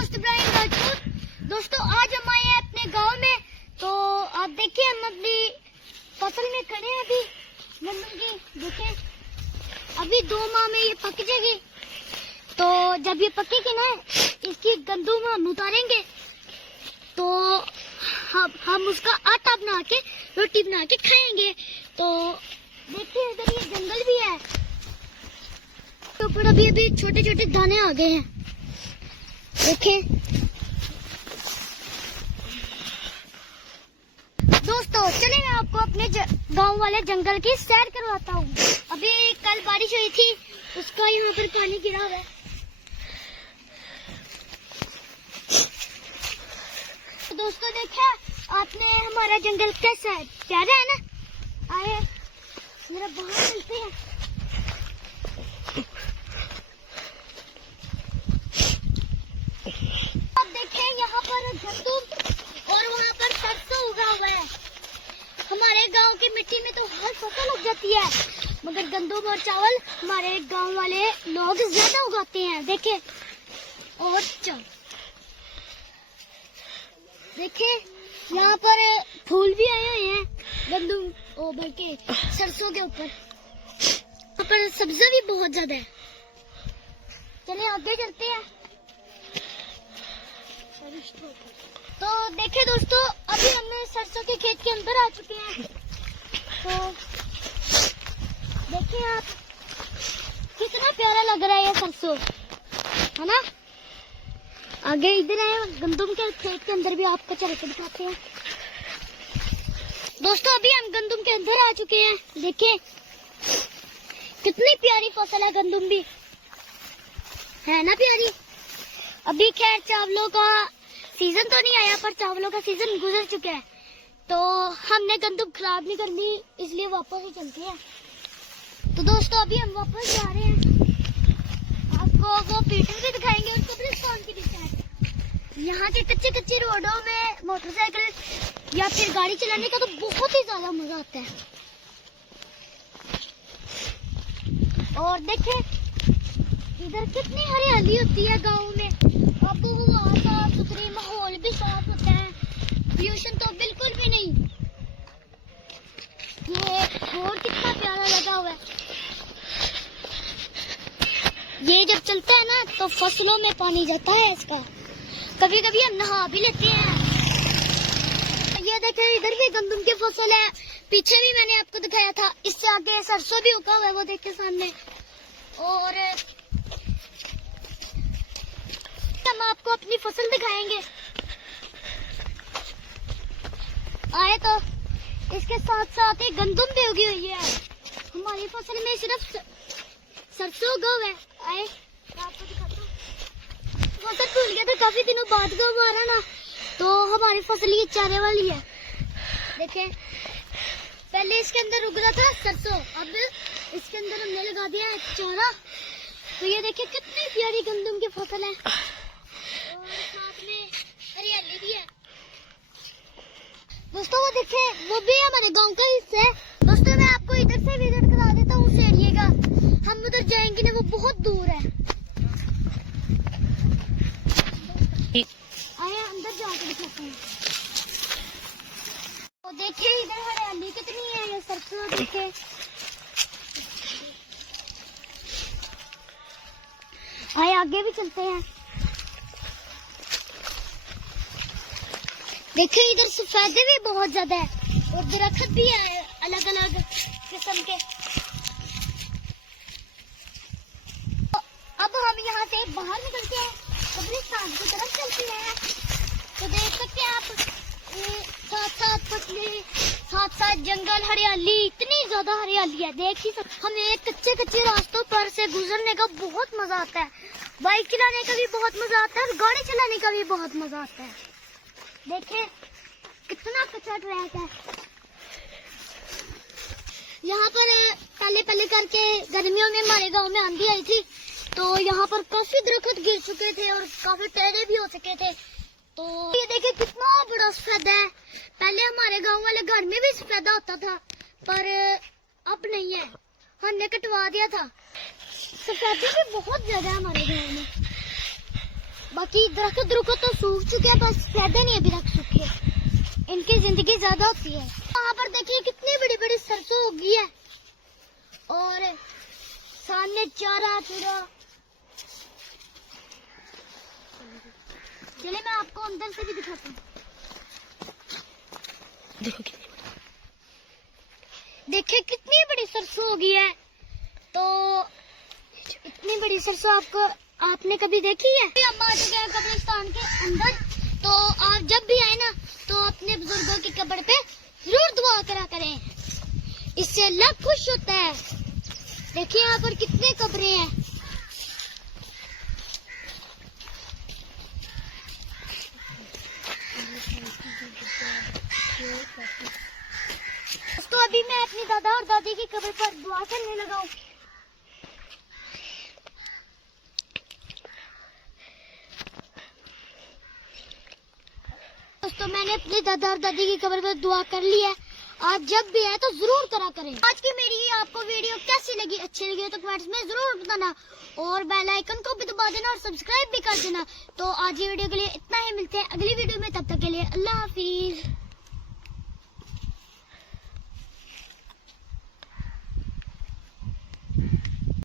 दोस्त इब्राहिम राजपूत। दोस्तों आज हम आए हैं अपने गांव में। तो आप देखिए हम अपनी फसल में खड़े हैं अभी गंदम की। देखें अभी 2 माह में ये पक जाएगी। तो जब ये पकेगी ना इसकी गंदम हम उतारेंगे तो हम उसका आटा बना के रोटी बना के खाएंगे। तो देखिए इधर ये जंगल भी है तो ऊपर अभी छोटे छोटे दाने आ गए हैं। देखें दोस्तों चलिए मैं आपको अपने गांव वाले जंगल की सैर करवाता हूँ। अभी कल बारिश हुई थी उसका यहाँ पर पानी गिरा हुआ है। तो दोस्तों देखा आपने हमारा जंगल कैसा है, प्यारा है ना। आए मेरा बाहर चलते हैं। अब देखें यहाँ पर गंदम और वहाँ पर सरसों उगा हुआ है। हमारे गांव की मिट्टी में तो हर फसल उग जाती है मगर गंदम और चावल हमारे गांव वाले लोग ज्यादा उगाते हैं। देखें और देखें यहाँ पर फूल भी आए हुए हैं गंदम और बल्कि सरसों के ऊपर। यहाँ पर सब्जी भी बहुत ज्यादा है। चलिए आगे चलते हैं। तो देखिए दोस्तों अभी हम सरसों के खेत के अंदर आ चुके हैं। तो देखिए आप कितना प्यारा लग रहा है ये सरसों, है ना। आगे इधर आए गंदम के खेत के अंदर भी आपको चल के दिखाते हैं। दोस्तों अभी हम गंदम के अंदर आ चुके हैं। देखिए कितनी प्यारी फसल है, गंदम भी है ना प्यारी। अभी खैर चावलों का सीजन तो नहीं आया पर चावलों का सीजन गुजर चुका है। तो हमने गंदम खराब नहीं करनी इसलिए वापस ही चलते हैं। तो दोस्तों अभी हम वापस जा रहे हैं। आपको वो पीटर भी दिखाएंगे और कब्रिस्तान की भी दिखाएंगे। यहाँ के कच्चे कच्चे रोडों में मोटरसाइकिल या फिर गाड़ी चलाने का तो बहुत ही ज्यादा मजा आता है। और देखें इधर कितनी हरियाली होती है गाँव में। अब वहाँ साफ सुथरी माहौल भी साफ होता है, पोल्यूशन तो बिल्कुल भी नहीं। ये और कितना प्यारा लगा हुआ है। ये जब चलता है ना तो फसलों में पानी जाता है इसका। कभी कभी हम नहा भी लेते हैं। ये देखें इधर भी गंदम की फसल है। पीछे भी मैंने आपको दिखाया था। इससे आगे सरसों भी उगा हुआ है वो देखे सामने। और हम आपको अपनी फसल दिखाएंगे। आए तो इसके साथ साथ ही गंदम भी उगी हुई है। हमारी फसल में सिर्फ सरसों उगा हुआ है। आए आपको दिखाता हूँ। फसल भूल गया था काफी दिनों बाद का हमारा ना, तो हमारी फसल ये चारे वाली है। देखें पहले इसके अंदर उग रहा था सरसों, अब इसके अंदर हमने लगा दिया है चारा। तो ये देखिए कितनी प्यारी गंदम की फसल है और साथ में हरियाली भी है। दोस्तों वो देखे वो भी हमारे गांव का हिस्सा है। दोस्तों मैं आपको इधर से विजिट करा देता हूँ उस एरिया का। हम उधर जाएंगे ना वो बहुत दूर है। आया अंदर जाके दिखाते हैं। तो देखे इधर हरियाली कितनी है। ये सरसों देखे आए आगे भी चलते हैं। देखिए इधर सफेदे भी बहुत ज्यादा है और दरख्त भी है अलग अलग किस्म के। तो अब हम यहाँ से बाहर निकलते हैं, कब्रिस्तान की तरफ चलते हैं। तो देख सकते हैं आप साथ साथ फसलें, साथ साथ जंगल, हरियाली, इतनी ज्यादा हरियाली है देख ही सकते। हमें कच्चे कच्चे रास्तों पर से गुजरने का बहुत मजा आता है। बाइक चलाने का भी बहुत मजा आता है और गाड़ी चलाने का भी बहुत मजा आता है। देखें कितना कच्चा ट्रैक है। यहाँ पर पहले करके गर्मियों में हमारे गांव में आंधी आई थी तो यहाँ पर काफी दरख्त गिर चुके थे और काफी टेढ़े भी हो चुके थे। तो ये देखिए कितना बड़ा सफेदा है। पहले हमारे गांव वाले घर में भी सफेदा होता था पर अब नहीं है, हमने कटवा दिया था। सफेदी भी बहुत ज्यादा है हमारे गांव में। बाकी दरख्त तो सूख चुके हैं, बस पैदा नहीं अभी तक सूखे, इनकी जिंदगी ज्यादा होती है। वहाँ पर देखिए कितनी बड़ी बड़ी सरसों उगी है और सामने चारा चूरा। चले मैं आपको अंदर से भी दिखाता हूँ। देखो देखिए कितनी बड़ी सरसों होगी है। तो इतनी बड़ी सरसों आपने कभी देखी है? हम आ चुके हैं कब्रिस्तान के अंदर। तो आप जब भी आए ना तो अपने बुजुर्गों की कब्र पे जरूर दुआ करा करें, इससे अल्लाह खुश होता है। देखिए यहाँ पर कितने कब्रें हैं। तो अभी मैं अपनी दादा और दादी की कब्र पर दुआ करने लगा हूँ। दोस्तों मैंने अपनी दादा और दादी की कब्र पर दुआ कर ली है। आप जब भी आए तो जरूर करा करें। आज की मेरी आपको वीडियो कैसी लगी, अच्छी लगी तो कमेंट्स में जरूर बताना और बेल आइकन को भी दबा देना और सब्सक्राइब भी कर देना। तो आज ये वीडियो के लिए इतना ही, मिलते हैं अगली वीडियो में, तब तक के लिए अल्लाह हाफिज।